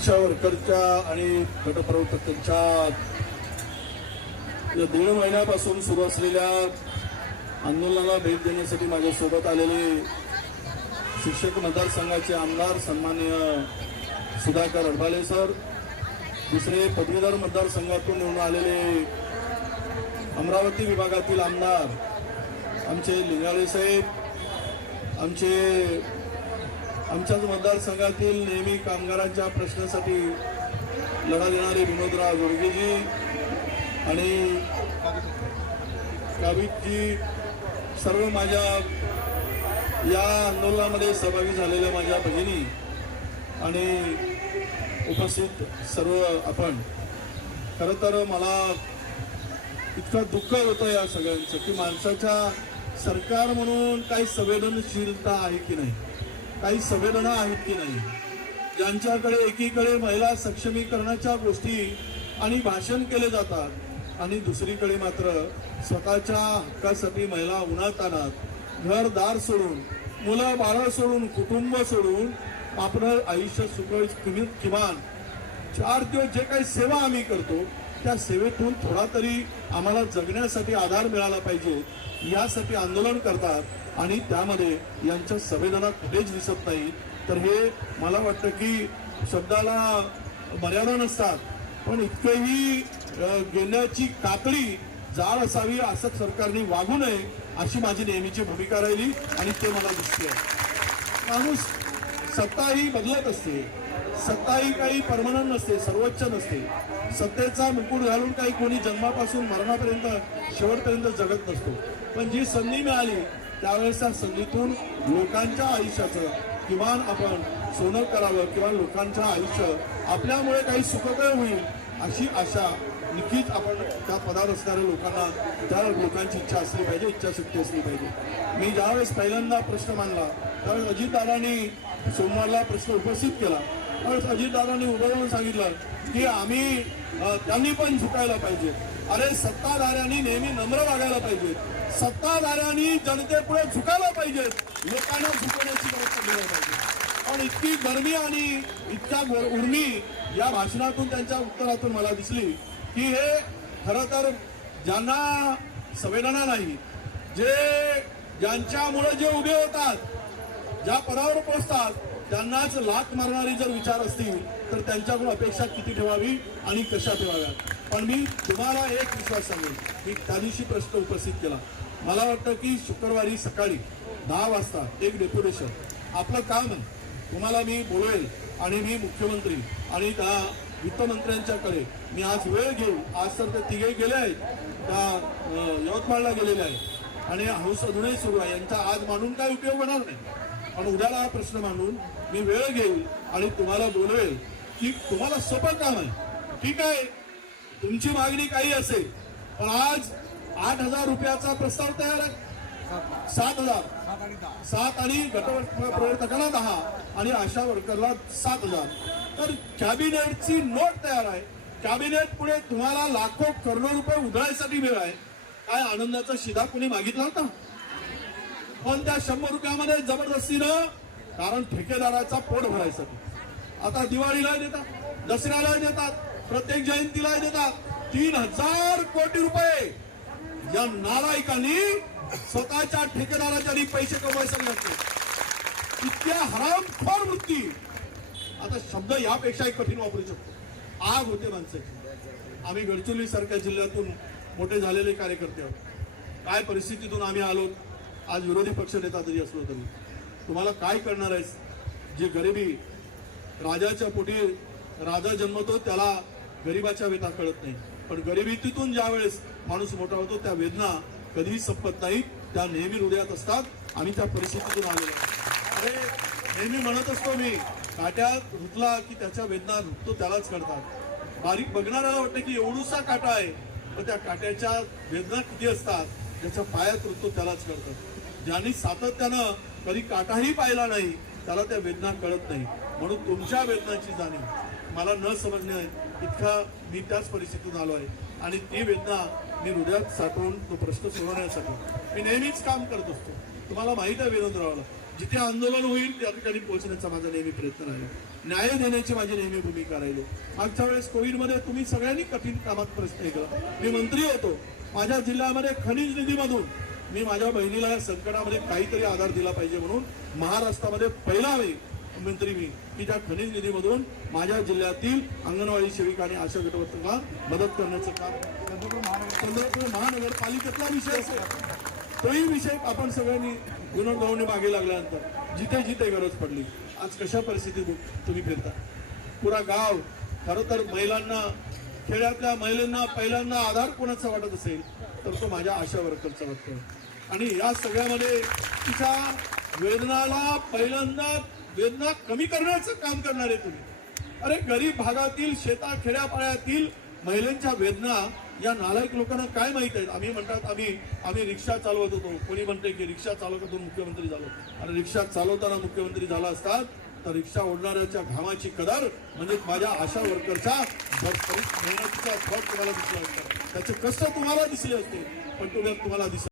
आशा वर्करच्या आणि गटप्रवर्तकांच्या या दीड महिन्यापासून सुरू असलेल्या आंदोलनाला भेट देण्यासाठी माझ्यासोबत आलेले शिक्षक मतदारसंघाचे आमदार सन्माननीय सुधाकर अडबाले सर दुसरे पदवीधर मतदारसंघातून निवडून आलेले अमरावती विभागातील आमदार आमचे लिंगाळे साहेब आमचे आमच्याच मतदारसंघातील नेहमी कामगारांच्या प्रश्नासाठी लढा देणारे विनोदराव जोडगेजी आणि गावितजी सर्व माझ्या या आंदोलनामध्ये सहभागी झालेल्या माझ्या भगिनी आणि उपस्थित सर्व आपण. खरं तर मला इतकं दुःख होतं या सगळ्यांचं की माणसाच्या सरकार म्हणून काही संवेदनशीलता आहे की नाही? काही संवेदना आहेत की नाही? ज्यांच्याकडे एकीकडे महिला सक्षमीकरणाच्या गोष्टी आणि भाषण केले जातात आणि दुसरीकडे मात्र स्वतःच्या हक्कासाठी महिला उन्हातानात आणत घरदार सोडून मुलं बाळं सोडून कुटुंब सोडून आपलं आयुष्य सुख किमित किमान चार दिवस जे काही सेवा आम्ही करतो त्या सेवेतून थोडा तरी आम्हाला जगण्यासाठी आधार मिळाला पाहिजे यासाठी आंदोलन करतात आणि त्यामध्ये यांच्या संवेदना कुठेच दिसत नाही. तर हे मला वाटतं की शब्दाला मर्यादा नसतात पण इतकंही गेल्याची कातडी जाळ असावी असं सरकारने वागू नये अशी माझी नेहमीची भूमिका राहिली आणि ते मला दिसते माणूस सत्ता ही बदलत असते. सत्ता ही काही परमनंट नसते सर्वोच्च नसते. सत्तेचा मुकुट घालून काही कोणी जन्मापासून मरणापर्यंत शेवटपर्यंत जगत नसतो. पण जी संधी मिळाली त्यावेळेस त्या संधीतून लोकांच्या आयुष्याचं किमान आपण सोनं करावं किंवा लोकांचं आयुष्य आपल्यामुळे काही सुखकर होईल अशी आशा नक्कीच आपण त्या पदावर असणाऱ्या लोकांना त्या लोकांची इच्छा असली पाहिजे इच्छाशक्ती असली पाहिजे. मी ज्यावेळेस पहिल्यांदा प्रश्न मांडला त्यावेळेस अजितदादांनी सोमवारला प्रश्न उपस्थित केला. त्यावेळेस अजितदादांनी उभं राहून सांगितलं की आम्ही त्यांनी पण झुकायला पाहिजे. अरे सत्ताधाऱ्यांनी नेहमी नम्र वागायला पाहिजे. सत्ताधाऱ्यांनी जनतेपुढे झुकायला पाहिजेत लोकांना झुकवण्याची गरज पडली पाहिजे. पण इतकी गरमी आणि इतक्या उर्मी या भाषणातून त्यांच्या उत्तरातून मला दिसली की हे खरं तर ज्यांना संवेदना नाही जे ज्यांच्यामुळे जे उभे होतात ज्या पदावर पोहोचतात त्यांनाच लात मारणारे जर विचार असतील तर त्यांच्याकडून अपेक्षा किती ठेवावी आणि कशा ठेवाव्यात? पण मी तुम्हाला एक विश्वास सांगेन मी त्या दिवशी प्रश्न उपस्थित केला. मला वाटतं की शुक्रवारी सकाळी दहा वाजता एक डेप्युटेशन. आपलं काम आहे. तुम्हाला मी बोलवेल आणि मी मुख्यमंत्री आणि त्या वित्तमंत्र्यांच्याकडे मी आज वेळ घेऊ आज तर ते तिघे गेले आहेत त्या यवतमाळला गेलेले आहेत. आणि हौस अजूनही सुरू आहे. यांचा आज मांडून काय उपयोग होणार नाही. पण उद्याला हा प्रश्न मांडून मी वेळ घेईल आणि तुम्हाला बोलवेल की तुम्हाला सोपं काम आहे. ठीक आहे? तुमची मागणी काही असेल पण आज आठ हजार रुपयाचा प्रस्ताव तयार आहे. सात हजार. सात आणि गटप्रवर्तकांना दहा आणि आशा वर्करला सात हजार. तर कॅबिनेटची नोट तयार आहे. कॅबिनेट पुढे तुम्हाला लाखो करोडो रुपये उधळायसाठी वेळ आहे. काय आनंदाचा शिधा कुणी मागितला होता? पण त्या शंभर रुपयामध्ये जबरदस्तीनं कारण ठेकेदाराचा पोट भरायसाठी आता दिवाळीला देतात दसऱ्याला देतात प्रत्येक जयंतीला देतात. तीन हजार कोटी रुपये या नालायकांनी स्वतःच्या ठेकेदाराच्या पैसे कमवायसाठी लागते इतक्या हरामखोर वृत्ती. आता शब्द यापेक्षाही कठीण वापरू शकतो. आग होते माणसाची. आम्ही गडचिरोली सारख्या जिल्ह्यातून मोठे झालेले कार्यकर्ते आहोत. काय परिस्थितीतून आम्ही आलो? आज विरोधी पक्ष नेता जरी असलो तरी तुम्हाला काय करणार आहेस? जी गरिबी राजाच्या पोटी राजा जन्मतो त्याला गरिबाच्या वेदना कळत नाही. पण गरिबीतून ज्या वेळेस माणूस मोठा होतो त्या वेदना कधीही संपत नाही. त्या नेहमी हृदयात असतात. आम्ही त्या परिस्थितीतून आलेलो अरे नेहमी म्हणत असतो मी काट्यात रुतला की त्याच्या वेदना रुततो त्यालाच कळतात. बारीक बघणाऱ्याला वाटतं की एवढूसा काटा आहे पण त्या काट्याच्या वेदना किती असतात? ज्याच्या पायात रुततो त्यालाच कळतात. ज्यांनी सातत्यानं कधी काटाही पाहिला नाही त्याला त्या वेदना कळत नाही. म्हणून तुमच्या वेदनाची जाणीव. मला न समजणे इतका मी त्याच परिस्थितीतून आलो आहे. आणि ती वेदना मी हृदयात साठवून तो प्रश्न सोडवण्यासाठी मी नेहमीच काम करत असतो. तुम्हाला माहीत आहे विनोदरावला जिथे आंदोलन होईल त्या ठिकाणी पोहोचण्याचा माझा नेहमी प्रयत्न राहील. न्याय देण्याची माझी नेहमी भूमिका राहिली. मागच्या वेळेस कोविडमध्ये तुम्ही सगळ्यांनी कठीण कामात प्रश्न केला मी मंत्री होतो. माझ्या जिल्ह्यामध्ये खनिज निधीमधून मी माझ्या बहिणीला या संकटामध्ये काहीतरी आधार दिला पाहिजे म्हणून महाराष्ट्रामध्ये पहिला वेळी मंत्री मी की त्या खनिज निधीमधून माझ्या जिल्ह्यातील अंगणवाडी सेविका आणि आशा गटवर्तनला मदत करण्याचं काम चंद्रपूर महानगर चंद्रपूर महानगरपालिकेतला विषय असेल. तोही विषय आपण सगळ्यांनी गुणवणी मागे लागल्यानंतर जिथे जिथे गरज पडली आज कशा परिस्थितीत तुम्ही फिरता? पुरा गाव खरं तर महिलांना खेड्यातल्या महिलांना पहिल्यांदा आधार कोणाचा वाटत असेल तर तो माझ्या आशा वर्करचा वाटतो आणि या सगळ्यामध्ये तिच्या वेदनाला पहिल्यांदा वेदना कमी करण्याचं काम करणारे तुम्ही. अरे गरीब भागातील शेता खेड्यापाड्यातील महिलांच्या वेदना या नालायक लोकांना काय माहीत आहेत? आम्ही म्हणतात आम्ही आम्ही रिक्षा चालवत होतो. कोणी म्हणते की रिक्षा चालवतातून मुख्यमंत्री झालो? आणि रिक्षा चालवताना मुख्यमंत्री झाला असतात तर रिक्षा ओढणाऱ्याच्या घामाची कदर म्हणजे माझ्या आशा वर्करचा मेहनतीचा फळ तुम्हाला दिसला असता. त्याचे कष्ट तुम्हाला दिसले असते पण तुम्ही तुम्हाला दिसले